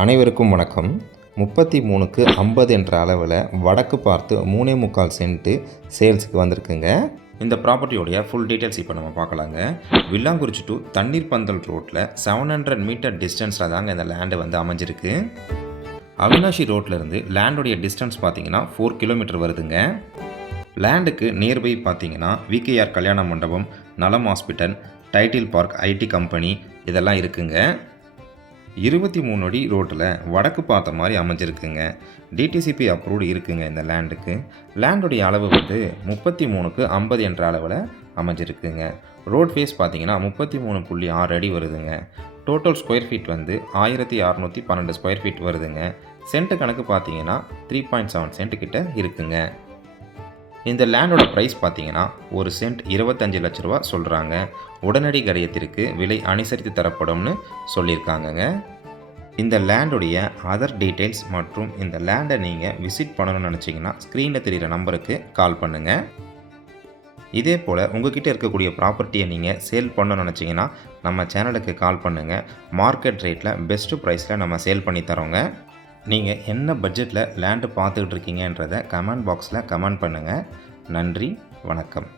அனைவருக்கும் வணக்கம். 33க்கு 50 என்ற அளவில் வடக்கு பார்த்து 3.25 சென்ட்டு சேல்ஸுக்கு வந்திருக்குங்க. இந்த ப்ராப்பர்ட்டியோடைய ஃபுல் டீட்டெயில்ஸ் இப்போ நம்ம பார்க்கலாங்க. வில்லாங்குறிச்சி டு தண்ணீர் பந்தல் ரோட்டில் 700 மீட்டர் டிஸ்டன்ஸில் தாங்க இந்த லேண்டு வந்து அமைஞ்சிருக்கு. அவினாஷி ரோட்லேருந்து லேண்டுடைய டிஸ்டன்ஸ் பார்த்தீங்கன்னா 4 கிலோமீட்டர் வருதுங்க. லேண்டுக்கு நியர்பை பார்த்தீங்கன்னா விகேஆர் கல்யாண மண்டபம், நலம் hospital, title park, IT company இதெல்லாம் இருக்குங்க. 23 அடி ரோட்டில் வடக்கு பார்த்த மாதிரி அமைஞ்சிருக்குங்க. டிடிசிபி அப்ரூவ்டு இருக்குங்க இந்த லேண்டுக்கு. லேண்டுடைய அளவு வந்து 33க்கு 50 என்ற அளவில் அமைஞ்சிருக்குங்க. ரோட் ஃபேஸ் பார்த்தீங்கன்னா 33.6 அடி வருதுங்க. டோட்டல் ஸ்கொயர் ஃபீட் வந்து 1612 ஸ்கொயர் ஃபீட் வருதுங்க. சென்ட் கணக்கு பார்த்தீங்கன்னா 3.7 சென்ட் கிட்ட இருக்குங்க. இந்த லேண்டோட ப்ரைஸ் பார்த்தீங்கன்னா ஒரு சென்ட் 25 லட்ச ரூபா சொல்கிறாங்க. உடனடி கரையத்திற்கு விலை அனுசரித்து தரப்படும்னு சொல்லியிருக்காங்கங்க. இந்த லேண்டுடைய அதர் டீட்டெயில்ஸ் மற்றும் இந்த லேண்டை நீங்கள் விசிட் பண்ணணும்னு நினச்சிங்கன்னா ஸ்க்ரீனில் தெரிகிற நம்பருக்கு கால் பண்ணுங்கள். இதே போல் உங்ககிட்ட இருக்கக்கூடிய ப்ராப்பர்ட்டியை நீங்கள் சேல் பண்ணணும்னு நினச்சிங்கன்னா நம்ம சேனலுக்கு கால் பண்ணுங்கள். மார்க்கெட் ரேட்டில் பெஸ்ட்டு ப்ரைஸில் நம்ம சேல் பண்ணி தரோங்க. நீங்கள் என்ன பட்ஜெட்டில் லேண்டு பார்த்துக்கிட்டு இருக்கீங்கன்றதை கமெண்ட் பாக்ஸில் கமெண்ட் பண்ணுங்கள். நன்றி, வணக்கம்.